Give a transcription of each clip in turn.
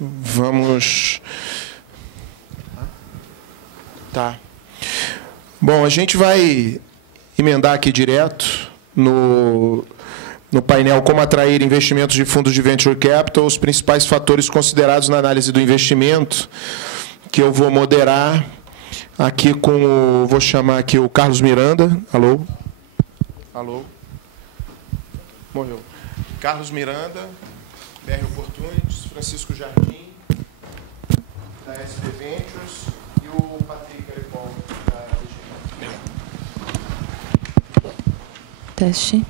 Vamos... Tá. Bom, a gente vai emendar aqui direto no painel Como atrair investimentos de fundos de Venture Capital, os principais fatores considerados na análise do investimento, que eu vou moderar aqui com vou chamar aqui o Carlos Miranda. Alô? Alô? Morreu. Carlos Miranda, BR Opportunities, Francisco Jardim, da SP Ventures, e o Patrick Arepol, da DG. Teste.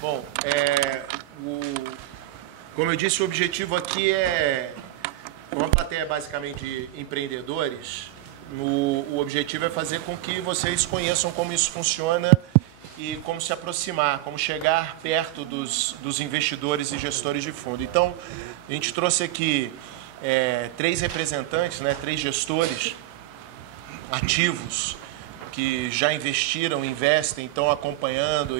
Bom, como eu disse, o objetivo aqui é uma plateia basicamente de empreendedores. O objetivo é fazer com que vocês conheçam como isso funciona e como se aproximar, como chegar perto dos investidores e gestores de fundo. Então, a gente trouxe aqui 3 representantes, 3 gestores ativos que já investiram, investem, estão acompanhando,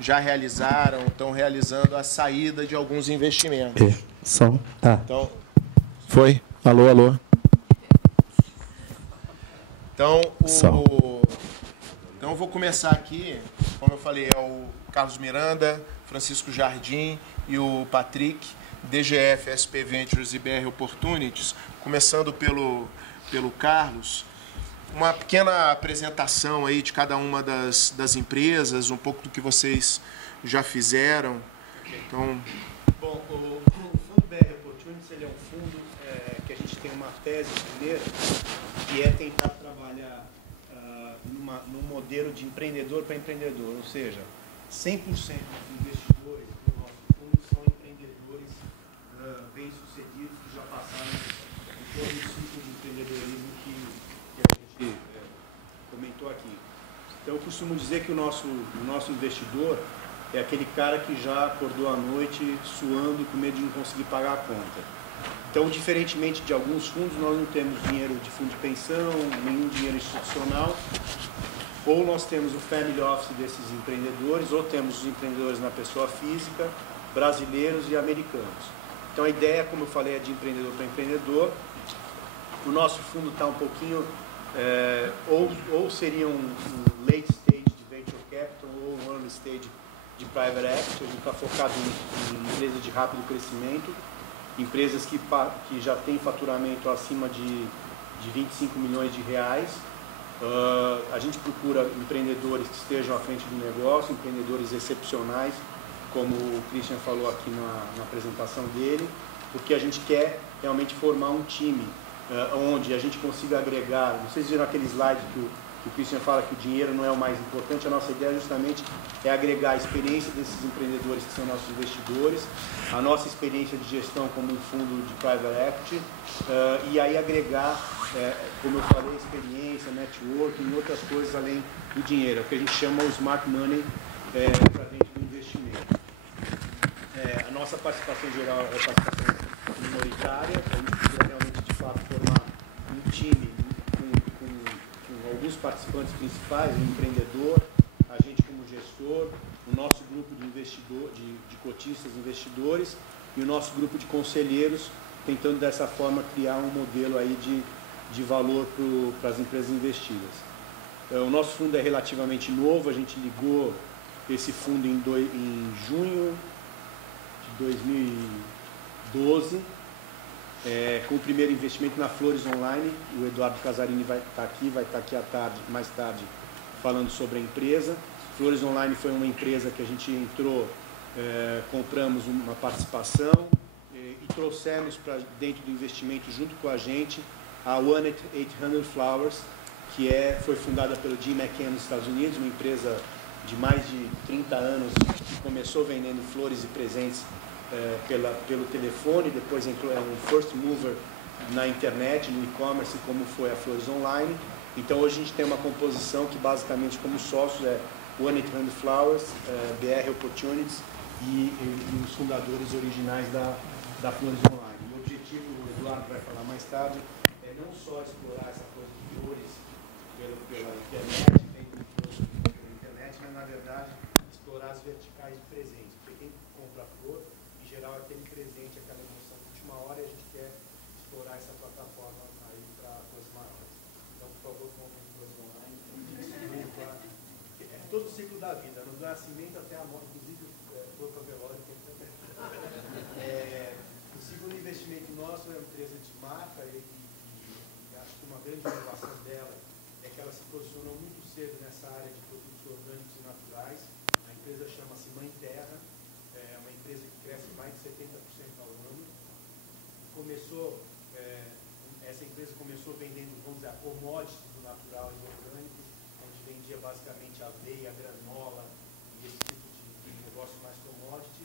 já realizaram, estão realizando a saída de alguns investimentos. Som, tá. Então, foi? Alô, alô. Então, eu vou começar aqui, como eu falei, é o Carlos Miranda, Francisco Jardim e o Patrick, DGF, SP Ventures e BR Opportunities. Começando pelo Carlos, uma pequena apresentação aí de cada uma das empresas, um pouco do que vocês já fizeram. Então... Bom, o fundo BR Opportunities ele é um fundo que a gente tem uma tese primeiro, que é tentar trabalhar num modelo de empreendedor para empreendedor, ou seja, 100% dos investidores do nosso fundo são empreendedores bem-sucedidos que já passaram por todo o ciclo de empreendedorismo que a gente comentou aqui. Então, eu costumo dizer que o nosso investidor é aquele cara que já acordou à noite suando com medo de não conseguir pagar a conta. Então, diferentemente de alguns fundos, nós não temos dinheiro de fundo de pensão, nenhum dinheiro institucional. Ou nós temos o family office desses empreendedores, ou temos os empreendedores na pessoa física, brasileiros e americanos. Então, a ideia, como eu falei, é de empreendedor para empreendedor. O nosso fundo está um pouquinho, ou seria um late stage de venture capital, ou um early stage de private equity. A gente está focado em empresas de rápido crescimento, empresas que já têm faturamento acima de 25 milhões de reais. A gente procura empreendedores que estejam à frente do negócio, empreendedores excepcionais, como o Christian falou aqui na apresentação dele, porque a gente quer realmente formar um time onde a gente consiga agregar. Vocês viram aquele slide que o Christian fala que o dinheiro não é o mais importante. A nossa ideia justamente é agregar a experiência desses empreendedores que são nossos investidores, a nossa experiência de gestão como um fundo de private equity, e aí agregar, como eu falei, experiência, networking e outras coisas além do dinheiro, que a gente chama o smart money para dentro do investimento. A nossa participação geral é participação minoritária. A gente precisa realmente, de fato, formar um time com alguns participantes principais, um empreendedor, a gente como gestor, o nosso grupo de investidor, de cotistas investidores e o nosso grupo de conselheiros, tentando dessa forma criar um modelo aí de valor para as empresas investidas. O nosso fundo é relativamente novo, a gente ligou esse fundo em junho de 2012, com o primeiro investimento na Flores Online. O Eduardo Casarini vai estar aqui mais tarde, falando sobre a empresa. Flores Online foi uma empresa que a gente entrou, compramos uma participação e trouxemos para dentro do investimento, junto com a gente, a 1-800 Flowers, que foi fundada pelo Jim McCann nos Estados Unidos, uma empresa de mais de 30 anos, que começou vendendo flores e presentes pelo telefone, depois entrou um first mover na internet, no e-commerce, como foi a Flores Online. Então hoje a gente tem uma composição que basicamente como sócios é 1-800 Flowers, BR Opportunities e os fundadores originais da Flores Online. O objetivo, o Eduardo vai falar mais tarde, é não só explorar essa coisa de flores pela internet, mas, na verdade, explorar as verticais de presentes. Porque quem compra flor, em geral, é aquele presente, aquela emoção de última hora, e a gente quer explorar essa plataforma aí para coisas maiores. Então, por favor, comprem Flores Online. Desculpa. É todo o ciclo da vida, no nascimento até a morte, inclusive, flor para velório. O segundo investimento nosso é uma empresa de marca e acho que uma grande inovação dela é que ela se posicionou muito cedo nessa área de produtos orgânicos e naturais. A empresa chama-se Mãe Terra, é uma empresa que cresce mais de 70% ao ano. Essa empresa começou vendendo, vamos dizer, commodities do natural e do orgânico, onde vendia basicamente aveia, granola e esse tipo de negócio mais commodity.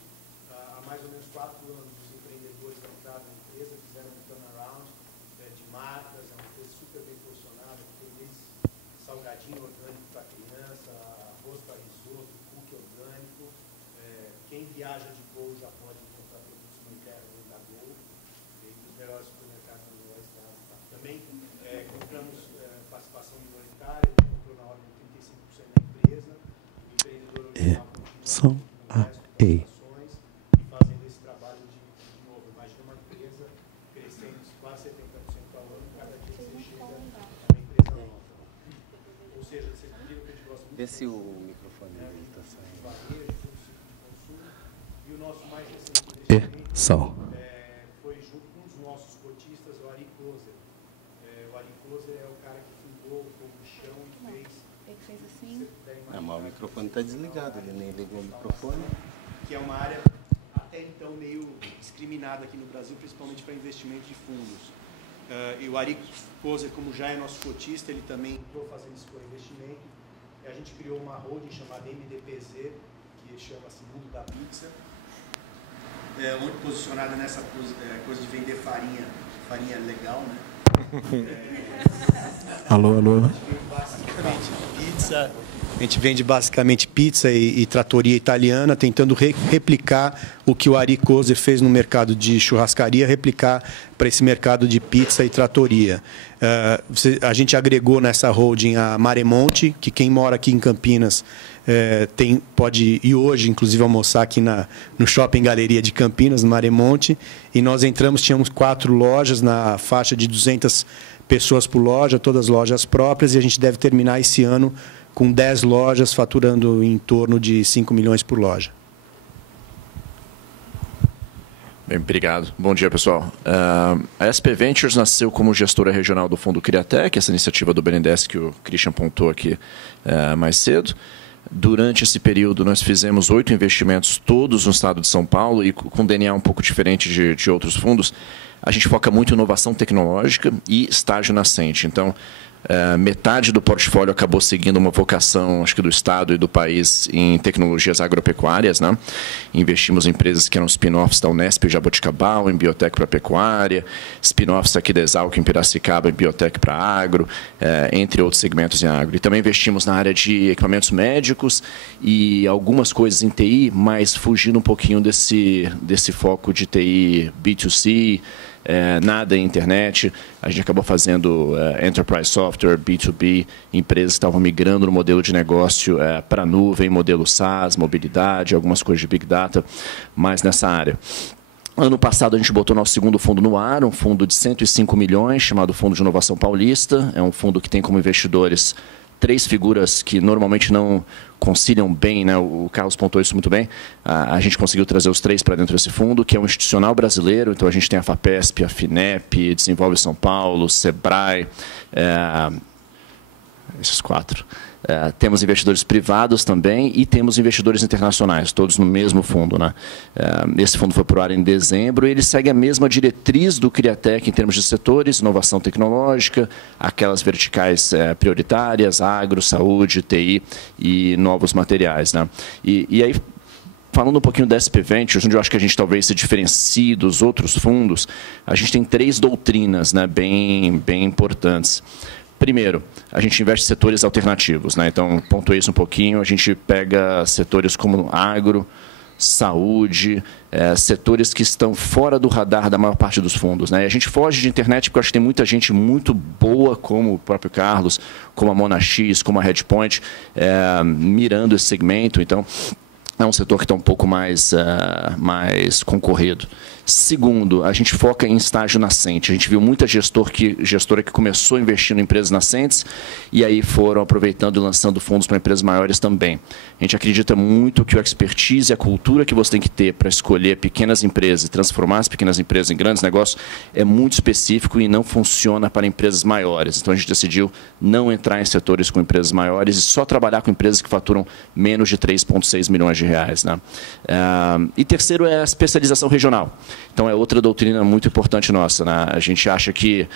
Há mais ou menos 4 anos, os empreendedores entraram na empresa, fizeram um turnaround de marcas, é uma empresa super bem posicionada, que tem desde salgadinho orgânico para criança, arroz para risoto, cookie orgânico. Quem viaja de Gol já pode encontrar produtos Mãe Terra dentro da Gol, e dos melhores supermercados anuais da cidade. Também compramos participação minoritária, a gente comprou na ordem de 35% da empresa, o empreendedor original continua fazendo esse trabalho de novo. Imagina uma empresa crescendo quase 70% ao ano, cada dia você chega a uma empresa nova. Ou seja, vocês viram que a gente gosta muito Vê se o microfone dele está saindo. Varejo, todo o ciclo de consumo. E o nosso mais recente investimento foi junto com um dos nossos cotistas, o Ari Closer. O Ari Closer é o cara que fundou o Fogo do Chão e fez... Ele fez assim. Não, mas o microfone está desligado, ele nem ligou o microfone. Que é uma área até então meio discriminada aqui no Brasil, principalmente para investimento de fundos. E o Ari Kozer, como já é nosso cotista, ele também entrou fazendo esse co-investimento. A gente criou uma holding chamada MDPZ, que chama-se Mundo da Pizza, onde posicionada nessa coisa de vender farinha legal, né? Alô. Basicamente pizza. A gente vende basicamente pizza e tratoria italiana, tentando replicar o que o Ari Kozer fez no mercado de churrascaria, replicar para esse mercado de pizza e tratoria. A gente agregou nessa holding a Maremonte, que quem mora aqui em Campinas pode ir hoje, inclusive, almoçar aqui no Shopping Galeria de Campinas, no Maremonte. E nós tínhamos 4 lojas na faixa de 200 pessoas por loja, todas lojas próprias, e a gente deve terminar esse ano com 10 lojas, faturando em torno de 5 milhões por loja. Bem, obrigado. Bom dia, pessoal. A SP Ventures nasceu como gestora regional do Fundo Criatec, essa iniciativa do BNDES que o Christian apontou aqui mais cedo. Durante esse período, nós fizemos 8 investimentos, todos no estado de São Paulo, e com DNA um pouco diferente de outros fundos. A gente foca muito em inovação tecnológica e estágio nascente. Então, metade do portfólio acabou seguindo uma vocação, acho que do Estado e do país, em tecnologias agropecuárias, né? Investimos em empresas que eram spin-offs da Unesp e Jaboticabal, em biotec para pecuária, spin-offs aqui da Exalc em Piracicaba, em biotec para agro, entre outros segmentos em agro. E também investimos na área de equipamentos médicos e algumas coisas em TI, mas fugindo um pouquinho desse foco de TI B2C, nada em internet. A gente acabou fazendo enterprise software, B2B, empresas que estavam migrando no modelo de negócio para a nuvem, modelo SaaS, mobilidade, algumas coisas de Big Data, mais nessa área. Ano passado, a gente botou nosso segundo fundo no ar, um fundo de 105 milhões, chamado Fundo de Inovação Paulista. É um fundo que tem como investidores 3 figuras que normalmente não conciliam bem, né? O Carlos pontuou isso muito bem. A gente conseguiu trazer os 3 para dentro desse fundo, que é um institucional brasileiro. Então, a gente tem a FAPESP, a FINEP, Desenvolve São Paulo, Sebrae, esses 4. Temos investidores privados também e temos investidores internacionais, todos no mesmo fundo, né? Esse fundo foi para o ar em dezembro e ele segue a mesma diretriz do Criatec em termos de setores, inovação tecnológica, aquelas verticais prioritárias, agro, saúde, TI e novos materiais, né? E aí, falando um pouquinho da SP Ventures, onde eu acho que a gente talvez se diferencie dos outros fundos, a gente tem 3 doutrinas, né, bem importantes. Primeiro, a gente investe em setores alternativos, né? Então, pontuei isso um pouquinho. A gente pega setores como agro, saúde, setores que estão fora do radar da maior parte dos fundos, né? E a gente foge de internet porque eu acho que tem muita gente muito boa, como o próprio Carlos, como a Monax, como a Redpoint, mirando esse segmento. Então, é um setor que está um pouco mais concorrido. Segundo, a gente foca em estágio nascente. A gente viu muita gestora que começou investindo em empresas nascentes e aí foram aproveitando e lançando fundos para empresas maiores também. A gente acredita muito que o expertise e a cultura que você tem que ter para escolher pequenas empresas e transformar as pequenas empresas em grandes negócios é muito específico e não funciona para empresas maiores. Então, a gente decidiu não entrar em setores com empresas maiores e só trabalhar com empresas que faturam menos de 3,6 milhões de reais, né? E terceiro é a especialização regional. Então, é outra doutrina muito importante nossa, né? A gente acha que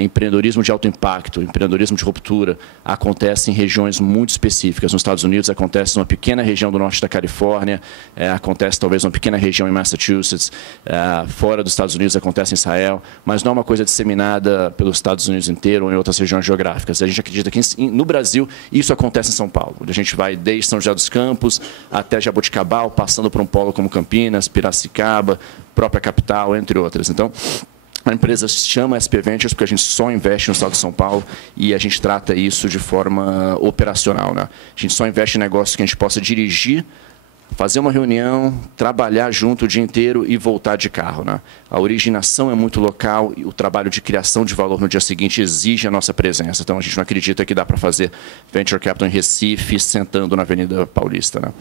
empreendedorismo de alto impacto, empreendedorismo de ruptura, acontece em regiões muito específicas. Nos Estados Unidos, acontece numa pequena região do norte da Califórnia, acontece talvez numa pequena região em Massachusetts, fora dos Estados Unidos, acontece em Israel, mas não é uma coisa disseminada pelos Estados Unidos inteiro ou em outras regiões geográficas. A gente acredita que no Brasil isso acontece em São Paulo. A gente vai desde São José dos Campos até Jaboticabal, passando por um polo como Campinas, Piracicaba, própria capital, entre outras. Então, a empresa se chama SP Ventures porque a gente só investe no estado de São Paulo e a gente trata isso de forma operacional, né? A gente só investe em negócios que a gente possa dirigir, fazer uma reunião, trabalhar junto o dia inteiro e voltar de carro, né? A originação é muito local e o trabalho de criação de valor no dia seguinte exige a nossa presença. Então, a gente não acredita que dá para fazer Venture Capital em Recife sentando na Avenida Paulista, né?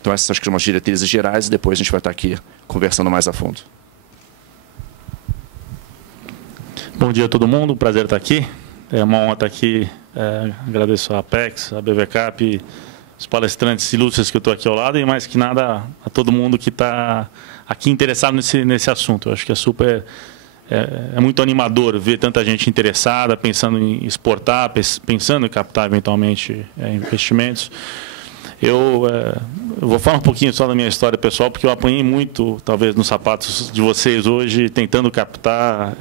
Então, essas acho que são as diretrizes gerais e depois a gente vai estar aqui conversando mais a fundo. Bom dia a todo mundo, prazer estar aqui. É uma honra estar aqui. Agradeço a Apex, a BVCap, os palestrantes ilustres que eu estou aqui ao lado e, mais que nada, a todo mundo que está aqui interessado nesse assunto. Eu acho que é muito animador ver tanta gente interessada, pensando em exportar, pensando em captar eventualmente investimentos. Eu vou falar um pouquinho só da minha história pessoal, porque eu apanhei muito, talvez, nos sapatos de vocês hoje, tentando captar.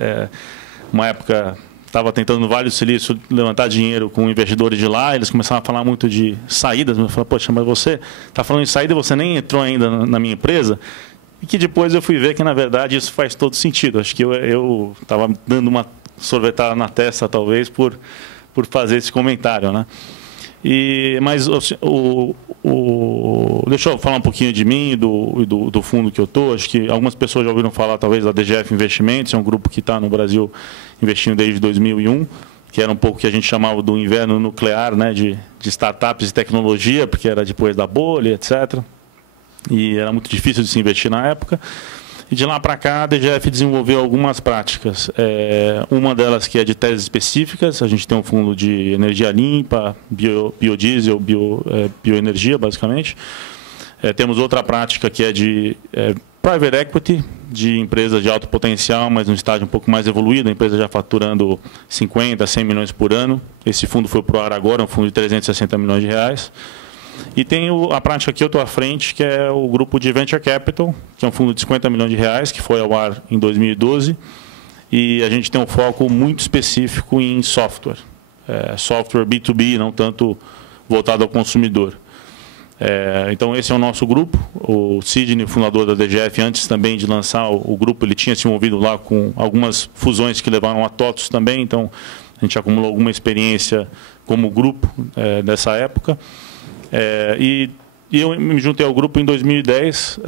Uma época, estava tentando no Vale do Silício levantar dinheiro com investidores de lá, eles começaram a falar muito de saídas. Eu falei, poxa, mas você está falando de saída e você nem entrou ainda na minha empresa? E que depois eu fui ver que, na verdade, isso faz todo sentido. Acho que eu estava dando uma sorvetada na testa, talvez, por fazer esse comentário, né? Mas deixa eu falar um pouquinho de mim e do fundo que eu estou. Acho que algumas pessoas já ouviram falar, talvez, da DGF Investimentos. É um grupo que está no Brasil investindo desde 2001, que era um pouco o que a gente chamava do inverno nuclear, né, de startups e tecnologia, porque era depois da bolha, etc. E era muito difícil de se investir na época. E de lá para cá, a DGF desenvolveu algumas práticas. Uma delas que é de teses específicas. A gente tem um fundo de energia limpa, biodiesel, bioenergia, basicamente. Temos outra prática que é de private equity, de empresas de alto potencial, mas num estágio um pouco mais evoluído, a empresa já faturando 50, 100 milhões por ano. Esse fundo foi para o ar agora, um fundo de 360 milhões de reais. E tem a prática que eu estou à frente, que é o grupo de Venture Capital, que é um fundo de 50 milhões de reais, que foi ao ar em 2012. E a gente tem um foco muito específico em software. Software B2B, não tanto voltado ao consumidor. Então, esse é o nosso grupo. O Sidney, o fundador da DGF, antes também de lançar o grupo, ele tinha se envolvido lá com algumas fusões que levaram a TOTOS também. Então, a gente acumulou alguma experiência como grupo dessa época. E eu me juntei ao grupo em 2010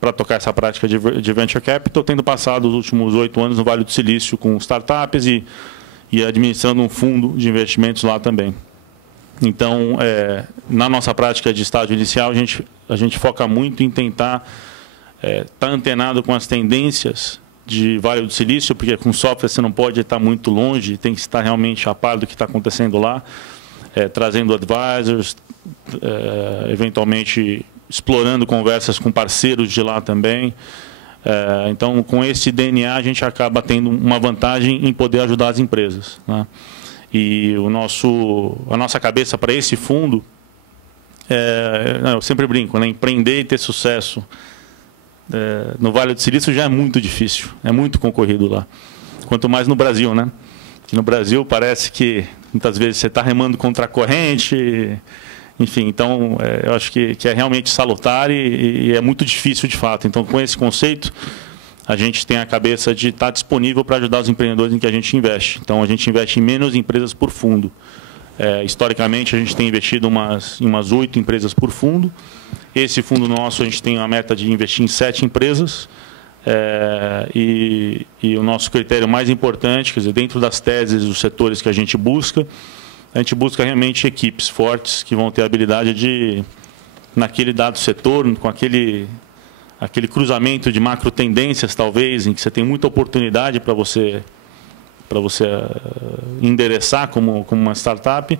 para tocar essa prática de Venture Capital, tendo passado os últimos 8 anos no Vale do Silício com startups e administrando um fundo de investimentos lá também. Então, na nossa prática de estágio inicial, a gente foca muito em tentar estar antenado com as tendências de Vale do Silício, porque com software você não pode estar muito longe, tem que estar realmente a par do que está acontecendo lá, trazendo advisors, eventualmente explorando conversas com parceiros de lá também. Então, com esse DNA, a gente acaba tendo uma vantagem em poder ajudar as empresas, né? E a nossa cabeça para esse fundo, eu sempre brinco, né? Empreender e ter sucesso no Vale do Silício já é muito difícil, é muito concorrido lá. Quanto mais no Brasil, né? Que no Brasil parece que muitas vezes você está remando contra a corrente Enfim, então, eu acho que é realmente salutar e é muito difícil de fato. Então, com esse conceito, a gente tem a cabeça de estar disponível para ajudar os empreendedores em que a gente investe. Então, a gente investe em menos empresas por fundo. Historicamente, a gente tem investido em umas 8 empresas por fundo. Esse fundo nosso, a gente tem uma meta de investir em 7 empresas. E o nosso critério mais importante, quer dizer, dentro das teses, dos setores que a gente busca realmente equipes fortes que vão ter a habilidade de, naquele dado setor, com aquele cruzamento de macro tendências, talvez, em que você tem muita oportunidade para você endereçar como uma startup,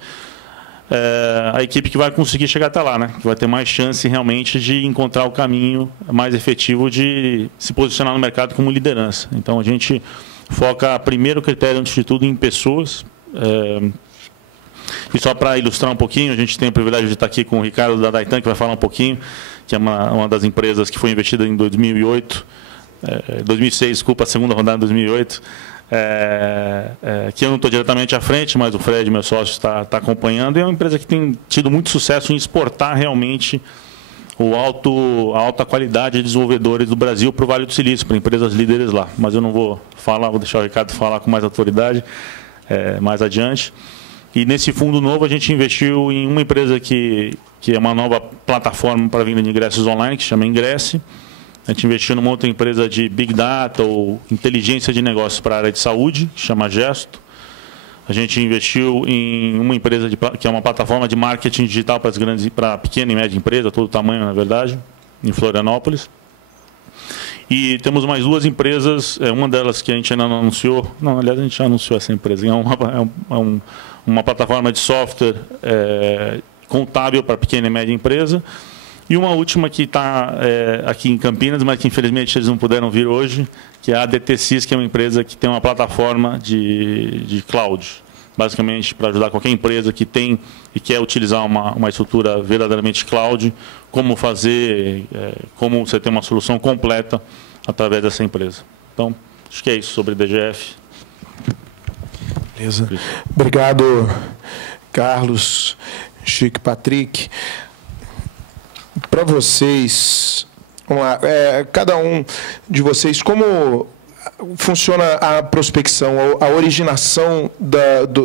a equipe que vai conseguir chegar até lá, né? Que vai ter mais chance realmente de encontrar o caminho mais efetivo de se posicionar no mercado como liderança. Então, a gente foca, primeiro critério, antes de tudo, em pessoas. E só para ilustrar um pouquinho, a gente tem o privilégio de estar aqui com o Ricardo da Daitan, que vai falar um pouquinho, que é uma das empresas que foi investida em 2006, desculpa, a segunda rodada de 2008, que eu não estou diretamente à frente, mas o Fred, meu sócio, está acompanhando. E é uma empresa que tem tido muito sucesso em exportar realmente a alta qualidade de desenvolvedores do Brasil para o Vale do Silício, para empresas líderes lá. Mas eu não vou falar, vou deixar o Ricardo falar com mais autoridade mais adiante. E nesse fundo novo a gente investiu em uma empresa que é uma nova plataforma para venda de ingressos online, que se chama Ingresse. A gente investiu numa outra empresa de Big Data ou inteligência de negócios para a área de saúde, que chama Gesto. A gente investiu em uma empresa que é uma plataforma de marketing digital para pequena e média empresa, todo tamanho, na verdade, em Florianópolis. E temos mais 2 empresas, uma delas que a gente ainda não anunciou. Não, aliás, a gente já anunciou essa empresa. É uma plataforma de software contábil para pequena e média empresa. E uma última que está aqui em Campinas, mas que infelizmente eles não puderam vir hoje, que é a ADTSys, que é uma empresa que tem uma plataforma de cloud, basicamente para ajudar qualquer empresa que tem e quer utilizar uma estrutura verdadeiramente cloud, como você ter uma solução completa através dessa empresa. Então, acho que é isso sobre DGF. Beleza. Obrigado, Carlos, Chico, Patrick. Para vocês, vamos lá, cada um de vocês, como funciona a prospecção, a originação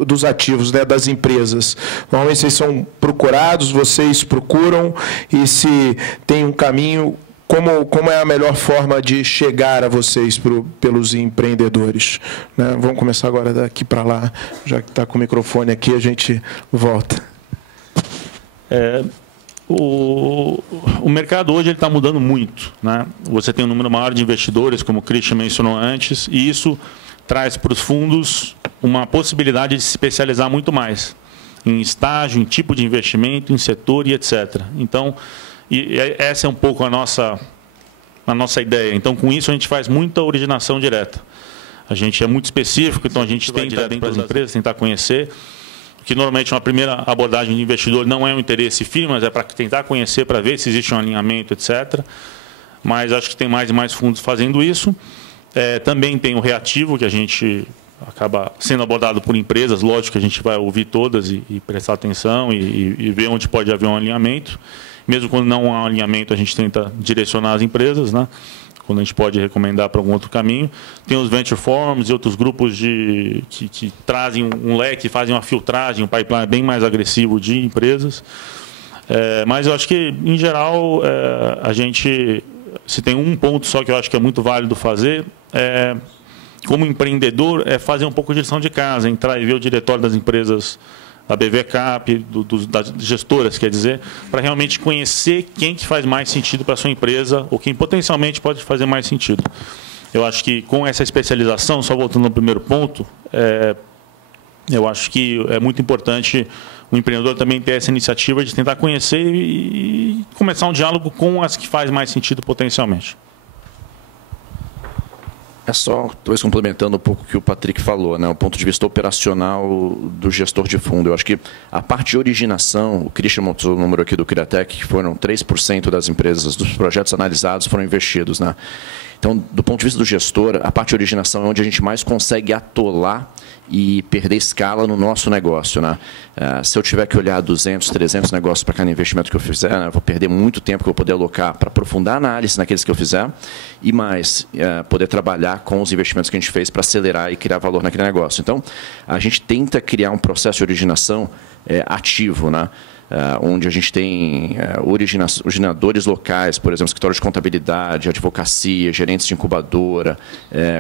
dos ativos, né, das empresas? Normalmente vocês são procurados, vocês procuram, e se tem um caminho, como é a melhor forma de chegar a vocês pelos empreendedores? Né? Vamos começar agora daqui para lá, já que está com o microfone aqui, a gente volta. O mercado hoje está mudando muito, né? Você tem um número maior de investidores, como o Christian mencionou antes, e isso traz para os fundos uma possibilidade de se especializar muito mais em estágio, em tipo de investimento, em setor e etc. Então, essa é um pouco a nossa ideia. Então, com isso, a gente faz muita originação direta. A gente é muito específico, então a gente tenta, dentro das empresas, tentar conhecer, que normalmente uma primeira abordagem de investidor não é um interesse firme, mas é para tentar conhecer, para ver se existe um alinhamento, etc. Mas acho que tem mais e mais fundos fazendo isso. Também tem o reativo, que a gente acaba sendo abordado por empresas. Lógico que a gente vai ouvir todas e prestar atenção e ver onde pode haver um alinhamento. Mesmo quando não há um alinhamento, a gente tenta direcionar as empresas, né? Quando a gente pode recomendar para algum outro caminho. Tem os venture forums e outros grupos que trazem um leque, fazem uma filtragem, um pipeline bem mais agressivo de empresas. Mas eu acho que, em geral, a gente, se tem um ponto só que eu acho que é muito válido fazer, como empreendedor, é fazer um pouco de lição de casa, entrar e ver o diretório das empresas da BVCap, das gestoras, quer dizer, para realmente conhecer quem que faz mais sentido para a sua empresa ou quem potencialmente pode fazer mais sentido. Eu acho que com essa especialização, só voltando ao primeiro ponto, eu acho que é muito importante o empreendedor também ter essa iniciativa de tentar conhecer e começar um diálogo com as que faz mais sentido potencialmente. Só, talvez complementando um pouco o que o Patrick falou, né, o ponto de vista operacional do gestor de fundo. Eu acho que a parte de originação, o Christian mostrou o número aqui do Criatec, que foram 3% das empresas, dos projetos analisados foram investidos, né? Então, do ponto de vista do gestor, a parte de originação é onde a gente mais consegue atolar e perder escala no nosso negócio, né? Se eu tiver que olhar 200, 300 negócios para cada investimento que eu fizer, né, eu vou perder muito tempo que eu vou poder alocar para aprofundar a análise naqueles que eu fizer e mais, poder trabalhar com os investimentos que a gente fez para acelerar e criar valor naquele negócio. Então, a gente tenta criar um processo de originação ativo, né? Onde a gente tem originadores locais, por exemplo, escritório de contabilidade, advocacia, gerentes de incubadora,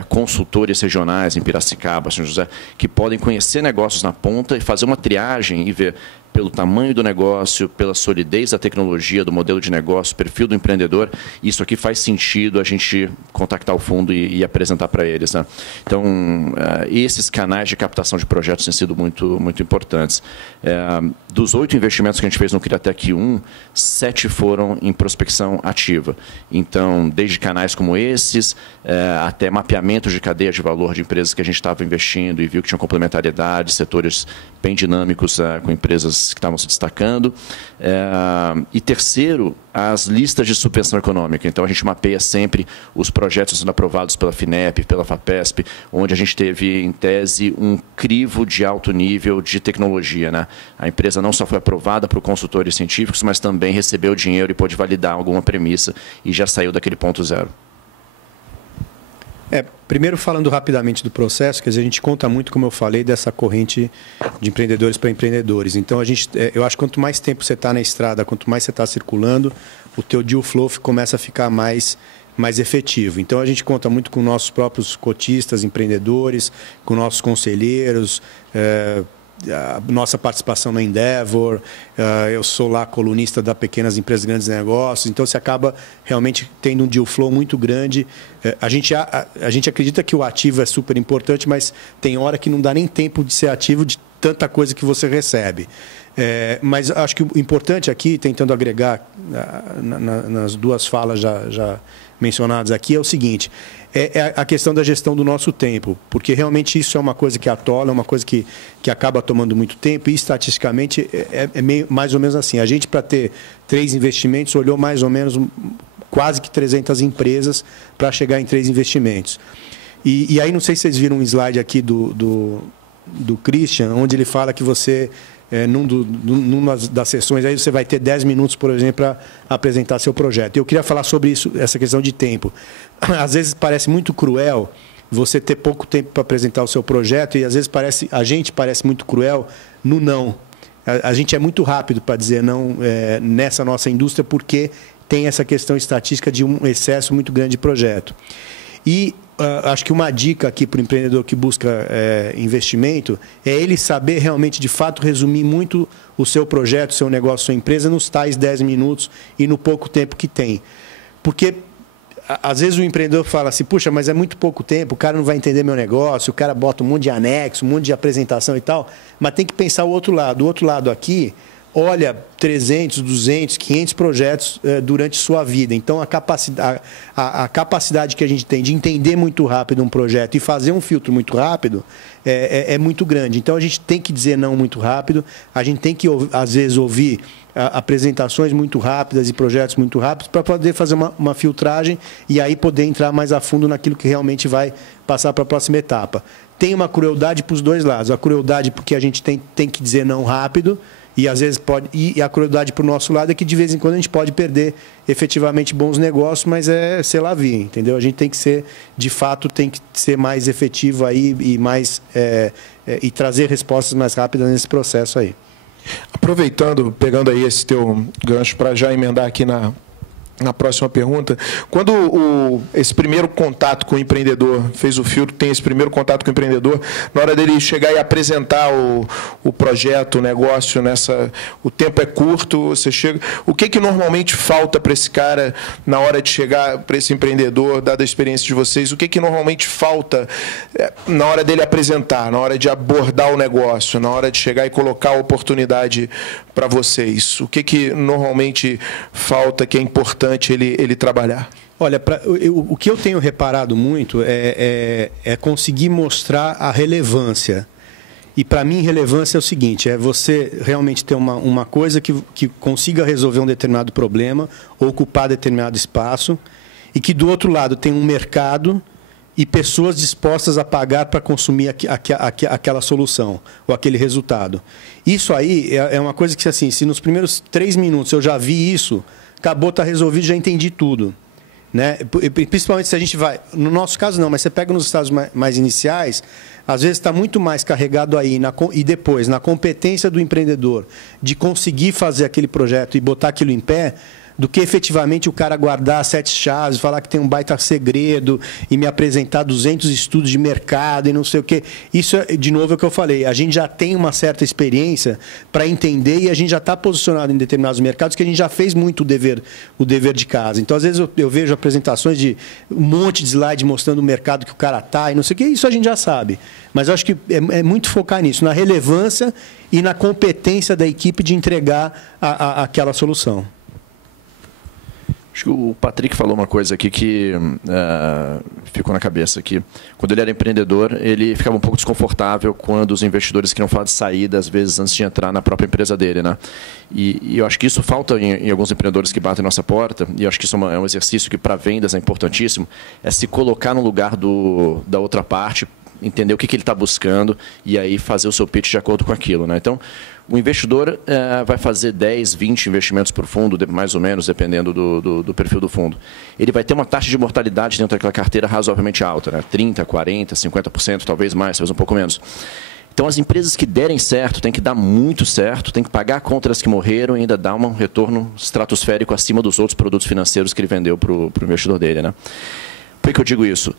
consultores regionais em Piracicaba, São José, que podem conhecer negócios na ponta e fazer uma triagem e ver pelo tamanho do negócio, pela solidez da tecnologia, do modelo de negócio, perfil do empreendedor, isso aqui faz sentido a gente contactar o fundo e apresentar para eles, né? Então, esses canais de captação de projetos têm sido muito, muito importantes. Dos 8 investimentos que a gente fez no Criatec 1, 7 foram em prospecção ativa. Então, desde canais como esses, até mapeamento de cadeia de valor de empresas que a gente estava investindo e viu que tinham complementariedade, setores bem dinâmicos com empresas que estavam se destacando. E terceiro, as listas de subvenção econômica. Então, a gente mapeia sempre os projetos sendo aprovados pela FINEP, pela FAPESP, onde a gente teve, em tese, um crivo de alto nível de tecnologia, né? A empresa não só foi aprovada por consultores científicos, mas também recebeu dinheiro e pôde validar alguma premissa e já saiu daquele ponto zero. Primeiro, falando rapidamente do processo, quer dizer, a gente conta muito, como eu falei, dessa corrente de empreendedores para empreendedores. Então, eu acho que quanto mais tempo você está na estrada, quanto mais você está circulando, o teu deal flow começa a ficar mais efetivo. Então, a gente conta muito com nossos próprios cotistas, empreendedores, com nossos conselheiros, a nossa participação na Endeavor, eu sou lá colunista da Pequenas Empresas e Grandes Negócios, então você acaba realmente tendo um deal flow muito grande. A gente acredita que o ativo é super importante, mas tem hora que não dá nem tempo de ser ativo de tanta coisa que você recebe. Mas acho que o importante aqui, tentando agregar nas duas falas já mencionadas aqui, é o seguinte: é a questão da gestão do nosso tempo, porque realmente isso é uma coisa que atola, é uma coisa que acaba tomando muito tempo, e estatisticamente é mais ou menos assim. A gente, para ter 3 investimentos, olhou mais ou menos quase que 300 empresas para chegar em 3 investimentos. E aí, não sei se vocês viram um slide aqui do Christian, onde ele fala que você, numa das sessões, aí você vai ter 10 minutos, por exemplo, para apresentar seu projeto. Eu queria falar sobre isso, essa questão de tempo. Às vezes parece muito cruel você ter pouco tempo para apresentar o seu projeto, e às vezes a gente parece muito cruel no não. A gente é muito rápido para dizer não nessa nossa indústria, porque tem essa questão estatística de um excesso muito grande de projeto. E acho que uma dica aqui para o empreendedor que busca investimento é ele saber realmente, de fato, resumir muito o seu projeto, o seu negócio, a sua empresa, nos tais 10 minutos e no pouco tempo que tem. Porque às vezes o empreendedor fala assim: puxa, mas é muito pouco tempo, o cara não vai entender meu negócio, o cara bota um monte de anexo, um monte de apresentação e tal, mas tem que pensar o outro lado. O outro lado aqui, olha 300, 200, 500 projetos durante sua vida. Então, a capacidade que a gente tem de entender muito rápido um projeto e fazer um filtro muito rápido é muito grande. Então, a gente tem que dizer não muito rápido, a gente tem que, às vezes, ouvir apresentações muito rápidas e projetos muito rápidos para poder fazer uma filtragem e aí poder entrar mais a fundo naquilo que realmente vai passar para a próxima etapa. Tem uma crueldade para os dois lados. A crueldade porque a gente tem que dizer não rápido, e às vezes pode, e a crueldade para o nosso lado é que de vez em quando a gente pode perder efetivamente bons negócios, mas sei lá, entendeu? A gente tem que ser, de fato, tem que ser mais efetivo aí e mais e trazer respostas mais rápidas nesse processo aí. Aproveitando, pegando aí esse teu gancho para já emendar aqui na próxima pergunta, quando esse primeiro contato com o empreendedor, fez o filtro, tem esse primeiro contato com o empreendedor, na hora dele chegar e apresentar o projeto, o negócio, o tempo é curto, você chega, o que normalmente falta para esse cara na hora de chegar, para esse empreendedor, dada a experiência de vocês, o que normalmente falta na hora dele apresentar, na hora de abordar o negócio, na hora de chegar e colocar a oportunidade para vocês? O que normalmente falta, que é importante ele trabalhar? Olha, o que eu tenho reparado muito é conseguir mostrar a relevância. E, para mim, relevância é o seguinte: é você realmente ter uma coisa que consiga resolver um determinado problema, ou ocupar determinado espaço, e que, do outro lado, tem um mercado e pessoas dispostas a pagar para consumir aquela solução ou aquele resultado. Isso aí é uma coisa que, assim, se nos primeiros 3 minutos eu já vi isso, acabou, está resolvido, já entendi tudo. Né? Principalmente se a gente vai... No nosso caso, não, mas você pega nos estados mais iniciais, às vezes está muito mais carregado aí, e depois, na competência do empreendedor, de conseguir fazer aquele projeto e botar aquilo em pé, do que efetivamente o cara guardar 7 chaves, falar que tem um baita segredo e me apresentar 200 estudos de mercado e não sei o quê. Isso, de novo, é o que eu falei. A gente já tem uma certa experiência para entender e a gente já está posicionado em determinados mercados que a gente já fez muito o dever de casa. Então, às vezes, eu vejo apresentações de um monte de slide mostrando o mercado que o cara está e não sei o quê. Isso a gente já sabe. Mas eu acho que é muito focar nisso, na relevância e na competência da equipe de entregar aquela solução. Acho que o Patrick falou uma coisa aqui que ficou na cabeça aqui. Quando ele era empreendedor, ele ficava um pouco desconfortável quando os investidores queriam falar de saída, às vezes, antes de entrar na própria empresa dele, né? E eu acho que isso falta em alguns empreendedores que batem nossa porta, e eu acho que isso é um exercício que, para vendas, é importantíssimo, é se colocar no lugar da outra parte, entender o que ele está buscando e aí fazer o seu pitch de acordo com aquilo, né? Então, o investidor vai fazer 10, 20 investimentos por fundo, mais ou menos, dependendo do perfil do fundo. Ele vai ter uma taxa de mortalidade dentro daquela carteira razoavelmente alta, né? 30%, 40%, 50%, talvez mais, talvez um pouco menos. Então, as empresas que derem certo, têm que dar muito certo, têm que pagar contra as que morreram e ainda dar um retorno estratosférico acima dos outros produtos financeiros que ele vendeu para o investidor dele, né? Por que eu digo isso?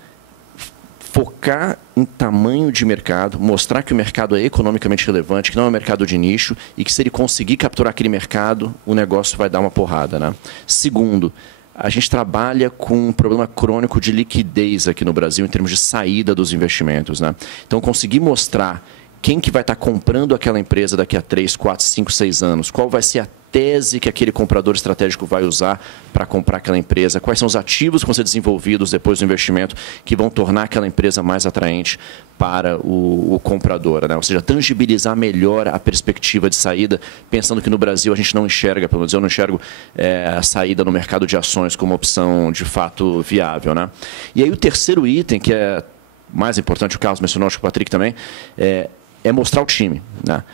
Focar em tamanho de mercado, mostrar que o mercado é economicamente relevante, que não é um mercado de nicho e que se ele conseguir capturar aquele mercado, o negócio vai dar uma porrada, né? Segundo, a gente trabalha com um problema crônico de liquidez aqui no Brasil em termos de saída dos investimentos, né? Então, conseguir mostrar quem que vai estar comprando aquela empresa daqui a 3, 4, 5, 6 anos, qual vai ser a tese que aquele comprador estratégico vai usar para comprar aquela empresa, quais são os ativos que vão ser desenvolvidos depois do investimento que vão tornar aquela empresa mais atraente para o comprador, né? Ou seja, tangibilizar melhor a perspectiva de saída, pensando que no Brasil a gente não enxerga, pelo menos eu não enxergo a saída no mercado de ações como opção de fato viável, né? E aí o terceiro item, que é mais importante, o Carlos mencionou, acho que o Patrick também, é mostrar o time, né?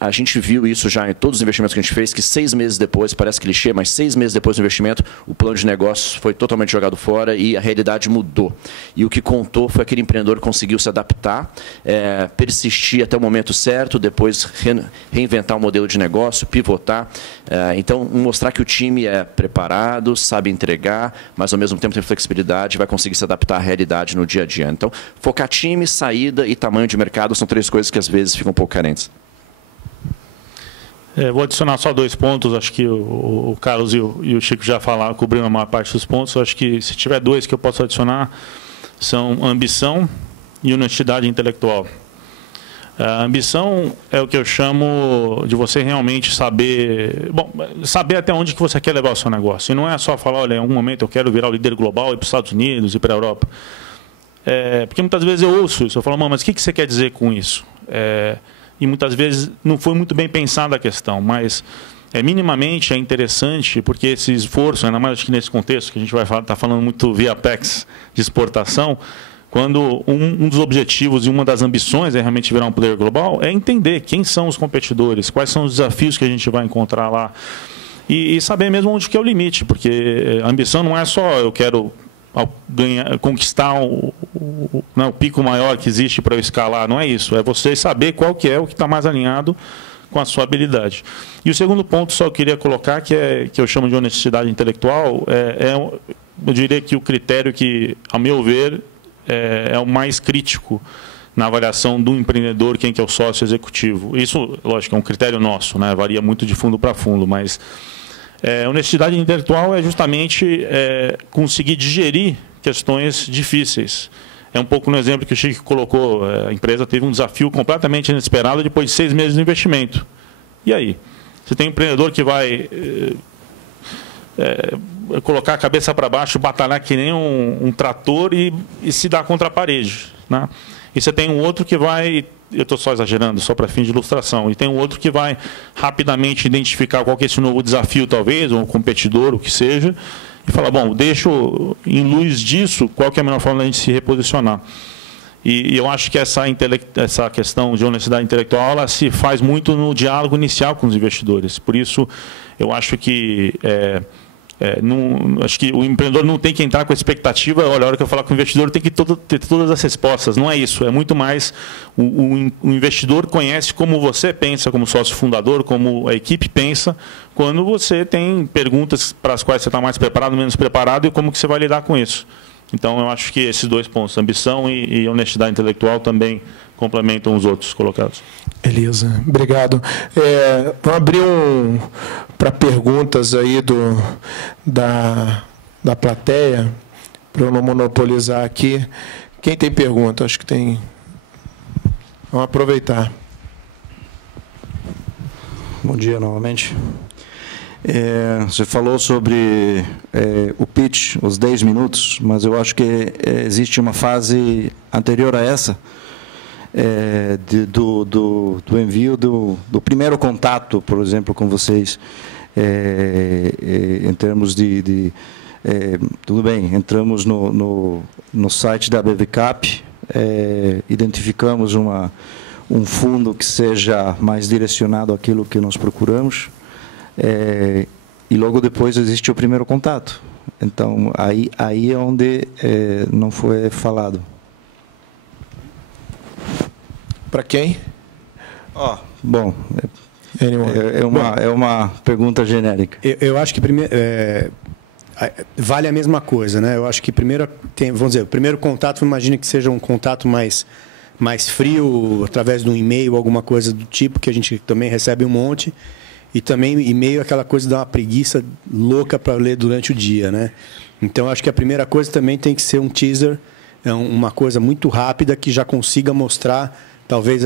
A gente viu isso já em todos os investimentos que a gente fez, que 6 meses depois, parece clichê, mas 6 meses depois do investimento, o plano de negócios foi totalmente jogado fora e a realidade mudou. E o que contou foi aquele empreendedor que conseguiu se adaptar, persistir até o momento certo, depois reinventar um modelo de negócio, pivotar. Então, mostrar que o time é preparado, sabe entregar, mas ao mesmo tempo tem flexibilidade e vai conseguir se adaptar à realidade no dia a dia. Então, focar time, saída e tamanho de mercado são 3 coisas que às vezes ficam um pouco carentes. Vou adicionar só 2 pontos, acho que o Carlos e o Chico já falaram, cobrindo a maior parte dos pontos. Acho que se tiver 2 que eu posso adicionar, são ambição e honestidade intelectual. A ambição é o que eu chamo de você realmente saber, saber até onde que você quer levar o seu negócio. E não é só falar, olha, em algum momento eu quero virar o líder global e ir para os Estados Unidos e para a Europa. Porque muitas vezes eu ouço isso, eu falo, mas o que você quer dizer com isso? E muitas vezes não foi muito bem pensada a questão, mas minimamente é interessante, porque esse esforço, ainda mais que nesse contexto que a gente vai estar falando muito via Apex de exportação, quando um dos objetivos e uma das ambições é realmente virar um player global, é entender quem são os competidores, quais são os desafios que a gente vai encontrar lá, e saber mesmo onde que é o limite, porque a ambição não é só eu quero conquistar o pico maior que existe para eu escalar, não é isso, é você saber qual que é o que está mais alinhado com a sua habilidade. E o segundo ponto só eu queria colocar, que eu chamo de honestidade intelectual, eu diria que o critério que, ao meu ver, é o mais crítico na avaliação do empreendedor, quem que é o sócio executivo. Isso, lógico, é um critério nosso, né? Varia muito de fundo para fundo, mas honestidade intelectual é justamente conseguir digerir questões difíceis. É um pouco no exemplo que o Chico colocou, a empresa teve um desafio completamente inesperado depois de 6 meses de investimento. E aí? Você tem um empreendedor que vai colocar a cabeça para baixo, batalhar que nem um trator e se dar contra a parede, né? E você tem um outro que vai, eu estou só exagerando, só para fim de ilustração, e tem um outro que vai rapidamente identificar qual que é esse novo desafio, talvez, ou um competidor, o que seja, e falar, bom, deixo em luz disso, qual que é a melhor forma da gente se reposicionar. E eu acho que essa questão de honestidade intelectual ela se faz muito no diálogo inicial com os investidores. Por isso, eu acho que acho que o empreendedor não tem que entrar com a expectativa, olha, a hora que eu falar com o investidor tem que ter todas as respostas. Não é isso, é muito mais o investidor conhece como você pensa, como sócio fundador, como a equipe pensa, quando você tem perguntas para as quais você está mais preparado, menos preparado, e como que você vai lidar com isso. Então, eu acho que esses dois pontos, ambição e honestidade intelectual, também complementam os outros colocados. Elisa, obrigado. Vamos abrir para perguntas aí da plateia, para eu não monopolizar aqui. Quem tem pergunta? Acho que tem. Vamos aproveitar. Bom dia novamente. Você falou sobre o pitch, os 10 minutos, mas eu acho que existe uma fase anterior a essa, do envio do primeiro contato, por exemplo, com vocês, em termos tudo bem, entramos no site da BVCap, identificamos um fundo que seja mais direcionado àquilo que nós procuramos, e logo depois existe o primeiro contato. Então, aí é onde não foi falado. Para quem? Bom, é uma pergunta genérica. Eu acho que primeiro vale a mesma coisa, né? Eu acho que primeiro vamos dizer, o primeiro contato, imagina que seja um contato mais frio, através de um e-mail, alguma coisa do tipo, que a gente também recebe um monte. E também e-mail é aquela coisa de dar uma preguiça louca para ler durante o dia, né? Então, acho que a primeira coisa também tem que ser um teaser, uma coisa muito rápida que já consiga mostrar, talvez,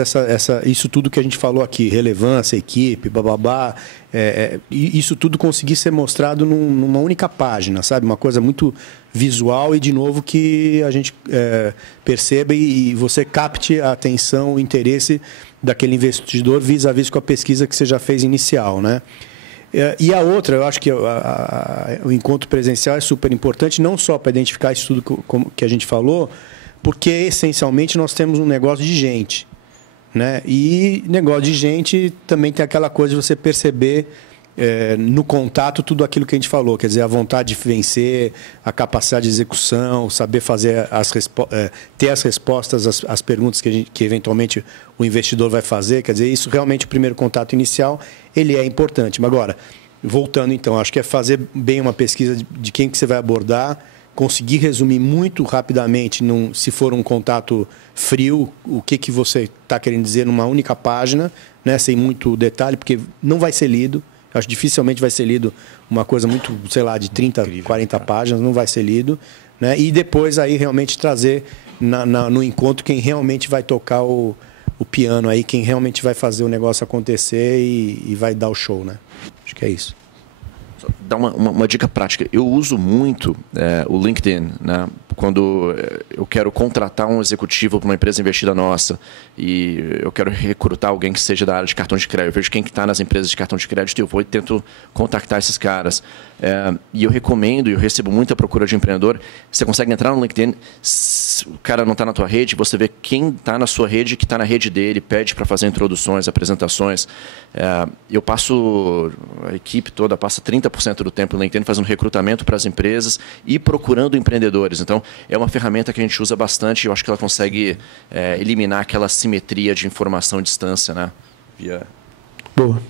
isso tudo que a gente falou aqui, relevância, equipe, bababá, isso tudo conseguir ser mostrado numa única página, sabe? Uma coisa muito visual e, de novo, que a gente perceba e você capte a atenção, o interesse daquele investidor vis-à-vis com a pesquisa que você já fez inicial, né? E a outra, eu acho que o encontro presencial é super importante, não só para identificar isso tudo que a gente falou, porque, essencialmente, nós temos um negócio de gente, né? E negócio de gente também tem aquela coisa de você perceber no contato tudo aquilo que a gente falou, quer dizer, a vontade de vencer, a capacidade de execução, saber fazer ter as respostas às perguntas que eventualmente o investidor vai fazer, quer dizer, isso realmente, o primeiro contato inicial, ele é importante. Mas agora, voltando então, acho que é fazer bem uma pesquisa de quem que você vai abordar, conseguir resumir muito rapidamente, se for um contato frio, o que você está querendo dizer numa única página, né, sem muito detalhe, porque não vai ser lido. Eu acho que dificilmente vai ser lido uma coisa muito, sei lá, de 30, 40 páginas, não vai ser lido, né? E depois aí realmente trazer no encontro quem realmente vai tocar o piano aí, quem realmente vai fazer o negócio acontecer e vai dar o show, né? Acho que é isso. Dá uma dica prática. Eu uso muito o LinkedIn, né? Quando eu quero contratar um executivo para uma empresa investida nossa e eu quero recrutar alguém que seja da área de cartão de crédito. Eu vejo quem está nas empresas de cartão de crédito e eu vou e tento contactar esses caras. E eu recomendo, e eu recebo muita procura de empreendedor, você consegue entrar no LinkedIn, o cara não está na tua rede, você vê quem está na sua rede, que está na rede dele, pede para fazer introduções, apresentações. Eu passo, a equipe toda passa 30% do tempo no LinkedIn fazendo recrutamento para as empresas e procurando empreendedores. Então, é uma ferramenta que a gente usa bastante e eu acho que ela consegue eliminar aquela simetria de informação à distância, né? Boa.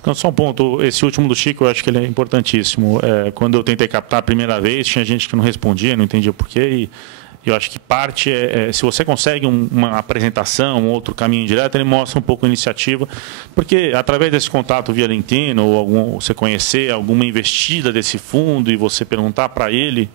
Então, só um ponto, esse último do Chico, eu acho que ele é importantíssimo. Quando eu tentei captar a primeira vez, tinha gente que não respondia, não entendia por quê, e eu acho que parte se você consegue uma apresentação, um outro caminho direto, ele mostra um pouco a iniciativa, porque através desse contato via LinkedIn, ou você conhecer alguma investida desse fundo e você perguntar para ele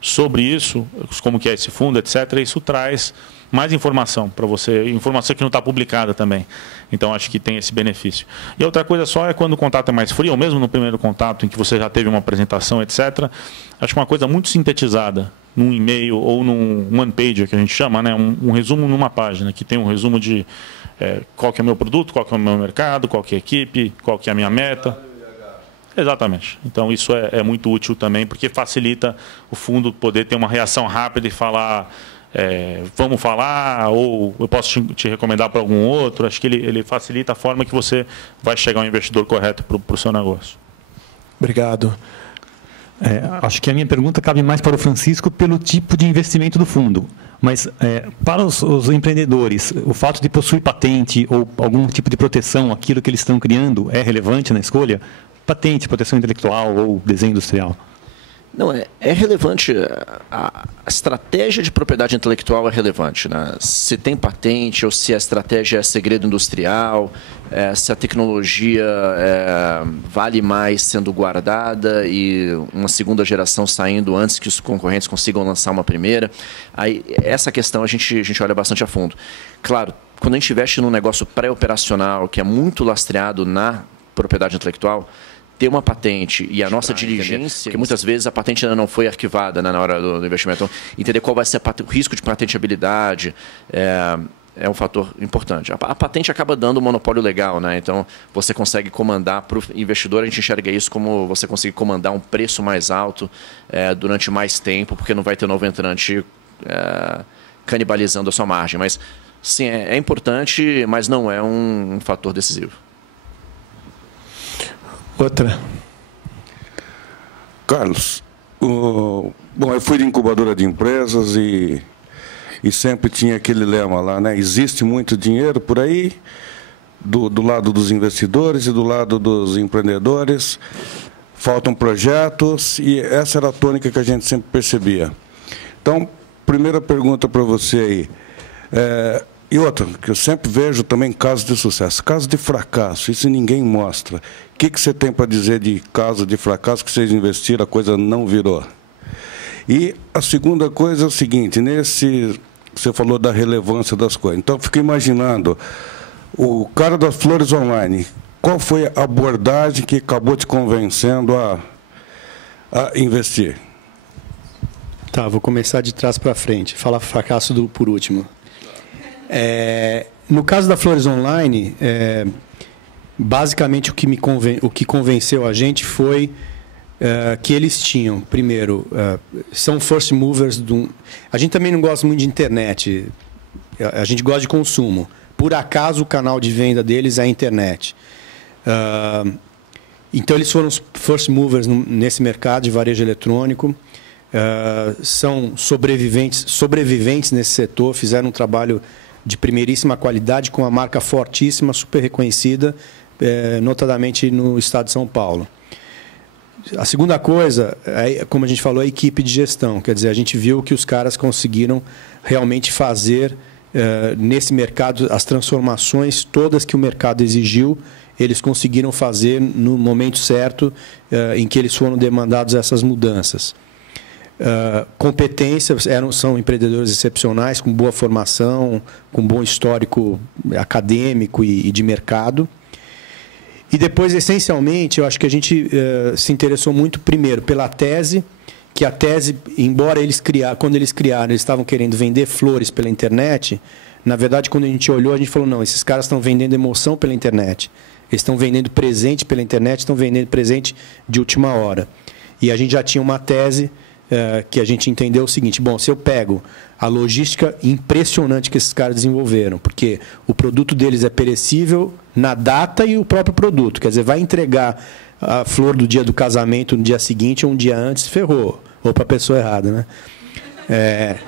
sobre isso, como que é esse fundo, etc., isso traz mais informação para você, informação que não está publicada também. Então, acho que tem esse benefício. E outra coisa só é quando o contato é mais frio, ou mesmo no primeiro contato, em que você já teve uma apresentação, etc., acho que uma coisa muito sintetizada, num e-mail ou num one-pager, que a gente chama, né? Um resumo numa página, que tem um resumo de qual que é o meu produto, qual que é o meu mercado, qual que é a equipe, qual que é a minha meta. Exatamente. Então, isso é muito útil também, porque facilita o fundo poder ter uma reação rápida e falar, vamos falar, ou eu posso te recomendar para algum outro. Acho que ele facilita a forma que você vai chegar ao investidor correto para o seu negócio. Obrigado. Acho que a minha pergunta cabe mais para o Francisco pelo tipo de investimento do fundo. Mas, para os empreendedores, o fato de possuir patente ou algum tipo de proteção, aquilo que eles estão criando, é relevante na escolha? Patente, proteção intelectual ou desenho industrial? Não, é relevante. A estratégia de propriedade intelectual é relevante, né? Se tem patente ou se a estratégia é segredo industrial, se a tecnologia vale mais sendo guardada e uma segunda geração saindo antes que os concorrentes consigam lançar uma primeira. Aí, essa questão a gente olha bastante a fundo. Claro, quando a gente investe num negócio pré-operacional que é muito lastreado na propriedade intelectual, ter uma patente e a nossa diligência, porque muitas vezes a patente ainda não foi arquivada, né, na hora do investimento. Então, entender qual vai ser o risco de patenteabilidade é um fator importante. A patente acaba dando um monopólio legal, né? Então, você consegue comandar, para o investidor, a gente enxerga isso como você conseguir comandar um preço mais alto durante mais tempo, porque não vai ter novo entrante canibalizando a sua margem. Mas, sim, é importante, mas não é um fator decisivo. Outra. Carlos, bom, eu fui de incubadora de empresas e sempre tinha aquele lema lá, né? Existe muito dinheiro por aí, do lado dos investidores e do lado dos empreendedores, faltam projetos, e essa era a tônica que a gente sempre percebia. Então, primeira pergunta para você aí. E outra, que eu sempre vejo também casos de sucesso, casos de fracasso, isso ninguém mostra. O que você tem para dizer de caso de fracasso que vocês investiram, a coisa não virou? E a segunda coisa é o seguinte, você falou da relevância das coisas. Então, eu fico imaginando, o cara das Flores Online, qual foi a abordagem que acabou te convencendo a investir? Tá, vou começar de trás para frente, falar fracasso por último. No caso da Flores Online, basicamente o que convenceu a gente foi que eles tinham, primeiro, são first movers. A gente também não gosta muito de internet, a gente gosta de consumo. Por acaso o canal de venda deles é a internet. Então eles foram os first movers nesse mercado de varejo eletrônico. São sobreviventes nesse setor, fizeram um trabalho de primeiríssima qualidade, com uma marca fortíssima, super reconhecida, notadamente no estado de São Paulo. A segunda coisa, como a gente falou, é a equipe de gestão. Quer dizer, a gente viu que os caras conseguiram realmente fazer, nesse mercado, as transformações todas que o mercado exigiu, eles conseguiram fazer no momento certo em que eles foram demandados essas mudanças. Competência, são empreendedores excepcionais, com boa formação, com bom histórico acadêmico e de mercado. E depois, essencialmente, eu acho que a gente se interessou muito, primeiro, pela tese, que a tese, embora quando eles criaram, eles estavam querendo vender flores pela internet. Na verdade, quando a gente olhou, a gente falou, não, esses caras estão vendendo emoção pela internet, eles estão vendendo presente pela internet, estão vendendo presente de última hora. E a gente já tinha uma tese que a gente entendeu o seguinte: bom, se eu pego a logística impressionante que esses caras desenvolveram, porque o produto deles é perecível na data e o próprio produto, quer dizer, vai entregar a flor do dia do casamento no dia seguinte ou um dia antes, ferrou, ou para a pessoa errada, né?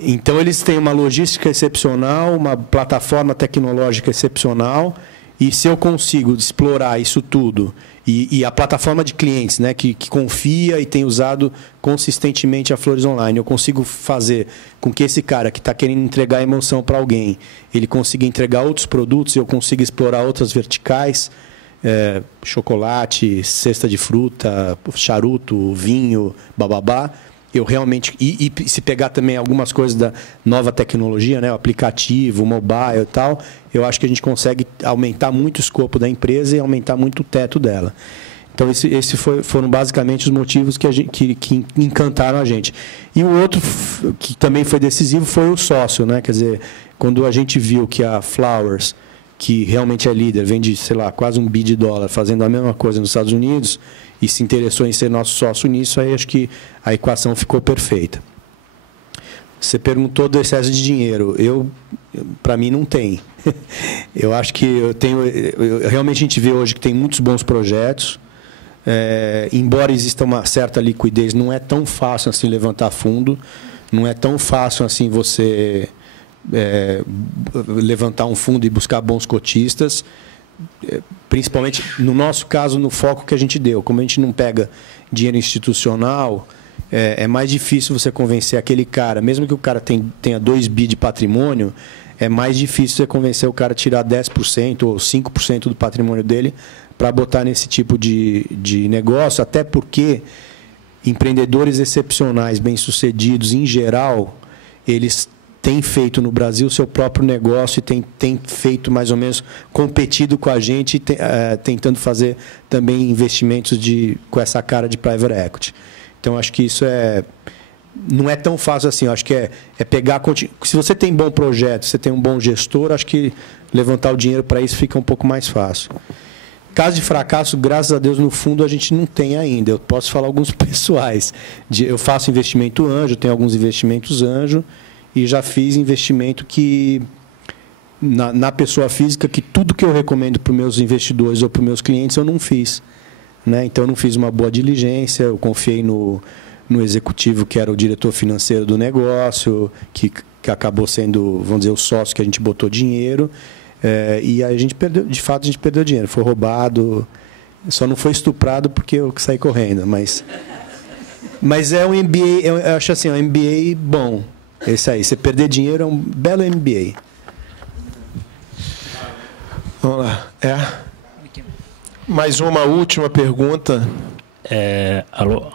Então eles têm uma logística excepcional, uma plataforma tecnológica excepcional, e se eu consigo explorar isso tudo, e a plataforma de clientes, né, que confia e tem usado consistentemente a Flores Online, eu consigo fazer com que esse cara que está querendo entregar emoção para alguém, ele consiga entregar outros produtos, eu consiga explorar outras verticais, chocolate, cesta de fruta, charuto, vinho, bababá. Eu realmente, e se pegar também algumas coisas da nova tecnologia, né, o aplicativo, o mobile e tal, eu acho que a gente consegue aumentar muito o escopo da empresa e aumentar muito o teto dela. Então, foram basicamente os motivos que encantaram a gente. E o outro, que também foi decisivo, foi o sócio, né? Quer dizer, quando a gente viu que a Flowers que realmente é líder, vende, sei lá, quase $1 bilhão de dólar, fazendo a mesma coisa nos Estados Unidos, e se interessou em ser nosso sócio nisso, aí acho que a equação ficou perfeita. Você perguntou do excesso de dinheiro. Para mim, não tem. Eu acho que realmente a gente vê hoje que tem muitos bons projetos. Embora exista uma certa liquidez, não é tão fácil assim levantar fundo, não é tão fácil assim você levantar um fundo e buscar bons cotistas, principalmente no nosso caso, no foco que a gente deu. Como a gente não pega dinheiro institucional, é mais difícil você convencer aquele cara, mesmo que o cara tenha 2 bi de patrimônio, é mais difícil você convencer o cara a tirar 10% ou 5% do patrimônio dele para botar nesse tipo de negócio, até porque empreendedores excepcionais, bem-sucedidos, em geral, eles têm feito no Brasil o seu próprio negócio e têm feito mais ou menos, competido com a gente, tentando fazer também investimentos com essa cara de private equity. Então, acho que isso não é tão fácil assim. Eu acho que é pegar... Se você tem bom projeto, você tem um bom gestor, acho que levantar o dinheiro para isso fica um pouco mais fácil. Caso de fracasso, graças a Deus, no fundo, a gente não tem ainda. Eu posso falar alguns pessoais. Eu faço investimento anjo, tenho alguns investimentos anjo, e já fiz investimento que na pessoa física, que tudo que eu recomendo para os meus investidores ou para os meus clientes, eu não fiz. Né? Então, eu não fiz uma boa diligência, eu confiei no executivo, que era o diretor financeiro do negócio, que acabou sendo, vamos dizer, o sócio que a gente botou dinheiro, e a gente perdeu, de fato, a gente perdeu dinheiro, foi roubado, só não foi estuprado porque eu saí correndo, mas é um MBA, eu acho assim, um MBA bom, esse aí, você perder dinheiro é um belo MBA. Vamos lá, mais uma última pergunta. Alô?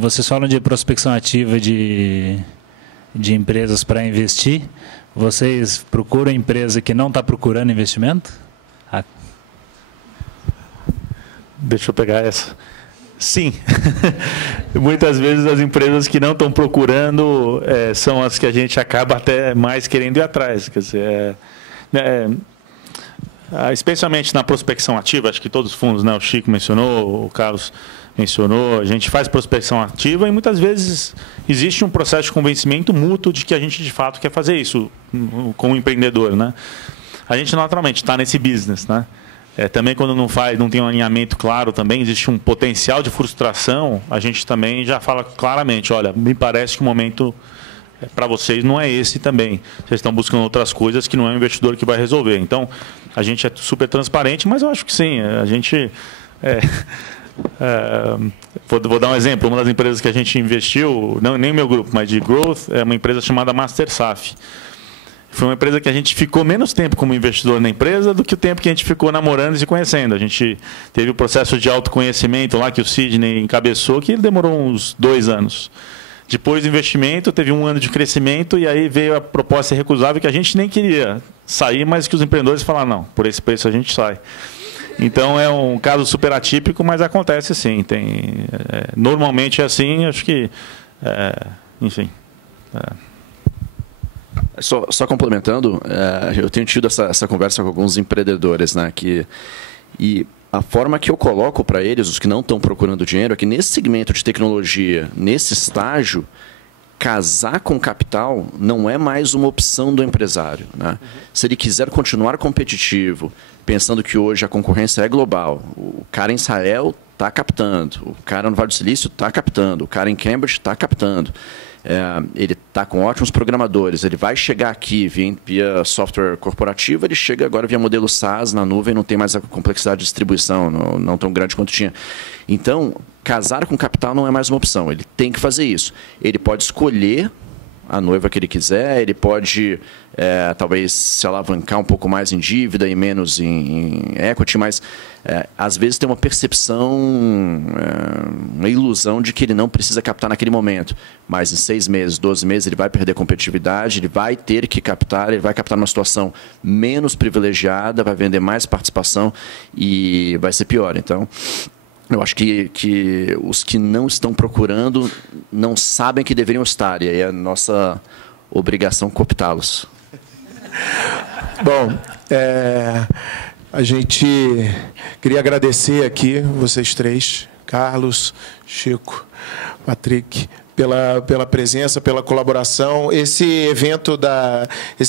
Vocês falam de prospecção ativa de empresas para investir. Vocês procuram empresa que não está procurando investimento? Deixa eu pegar essa. Sim. Muitas vezes as empresas que não estão procurando são as que a gente acaba até mais querendo ir atrás. Quer dizer, especialmente na prospecção ativa, acho que todos os fundos, né, o Chico mencionou, o Carlos mencionou, a gente faz prospecção ativa e muitas vezes existe um processo de convencimento mútuo de que a gente de fato quer fazer isso como empreendedor, né? A gente naturalmente está nesse business, né? Também quando não tem um alinhamento claro, também existe um potencial de frustração, a gente também já fala claramente, olha, me parece que o momento para vocês não é esse também. Vocês estão buscando outras coisas que não é o investidor que vai resolver. Então, a gente é super transparente, mas eu acho que sim, a gente... vou dar um exemplo. Uma das empresas que a gente investiu, não nem meu grupo, mas de growth, é uma empresa chamada MasterSaf. Foi uma empresa que a gente ficou menos tempo como investidor na empresa do que o tempo que a gente ficou namorando e se conhecendo. A gente teve o processo de autoconhecimento lá que o Sidney encabeçou, que ele demorou uns 2 anos. Depois do investimento, teve 1 ano de crescimento e aí veio a proposta irrecusável que a gente nem queria sair, mas que os empreendedores falaram, não, por esse preço a gente sai. Então, é um caso super atípico, mas acontece sim. Normalmente é assim, acho que... enfim... Só complementando, eu tenho tido essa conversa com alguns empreendedores, né, e a forma que eu coloco para eles, os que não estão procurando dinheiro, é que nesse segmento de tecnologia, nesse estágio, casar com capital não é mais uma opção do empresário, né? Se ele quiser continuar competitivo, pensando que hoje a concorrência é global, o cara em Israel está captando, o cara no Vale do Silício está captando, o cara em Cambridge está captando. Ele está com ótimos programadores, ele vai chegar aqui via software corporativo, ele chega agora via modelo SaaS na nuvem, não tem mais a complexidade de distribuição, não tão grande quanto tinha. Então, casar com capital não é mais uma opção, ele tem que fazer isso. Ele pode escolher a noiva que ele quiser, ele pode talvez se alavancar um pouco mais em dívida e menos em equity, mas às vezes tem uma percepção, uma ilusão de que ele não precisa captar naquele momento, mas em 6 meses, 12 meses ele vai perder competitividade, ele vai ter que captar, ele vai captar numa situação menos privilegiada, vai vender mais participação e vai ser pior. Então, eu acho que os que não estão procurando não sabem que deveriam estar, e aí é a nossa obrigação cooptá-los. Bom, a gente queria agradecer aqui vocês três, Carlos, Chico, Patrick, pela presença, pela colaboração. Esses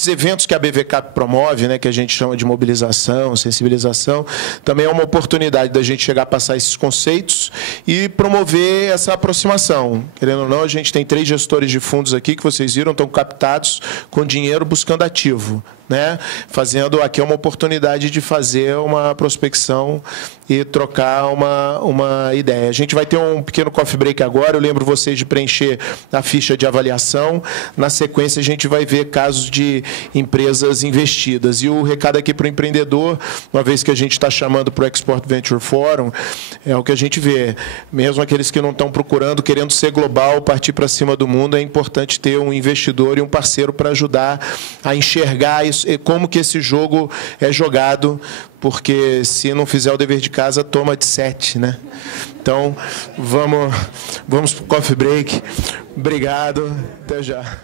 eventos que a BVCap promove, né, que a gente chama de mobilização, sensibilização, também é uma oportunidade da gente chegar a passar esses conceitos e promover essa aproximação. Querendo ou não, a gente tem 3 gestores de fundos aqui que vocês viram, estão captados com dinheiro buscando ativo, né? Fazendo aqui uma oportunidade de fazer uma prospecção e trocar uma ideia. A gente vai ter um pequeno coffee break agora. Eu lembro vocês de preencher a ficha de avaliação. Na sequência, a gente vai ver casos de empresas investidas. E o recado aqui para o empreendedor, uma vez que a gente está chamando para o Export Venture Forum, é o que a gente vê. Mesmo aqueles que não estão procurando, querendo ser global, partir para cima do mundo, é importante ter um investidor e um parceiro para ajudar a enxergar isso, como que esse jogo é jogado, porque se não fizer o dever de casa, toma de 7, né? Então, vamos para o coffee break. Obrigado, até já.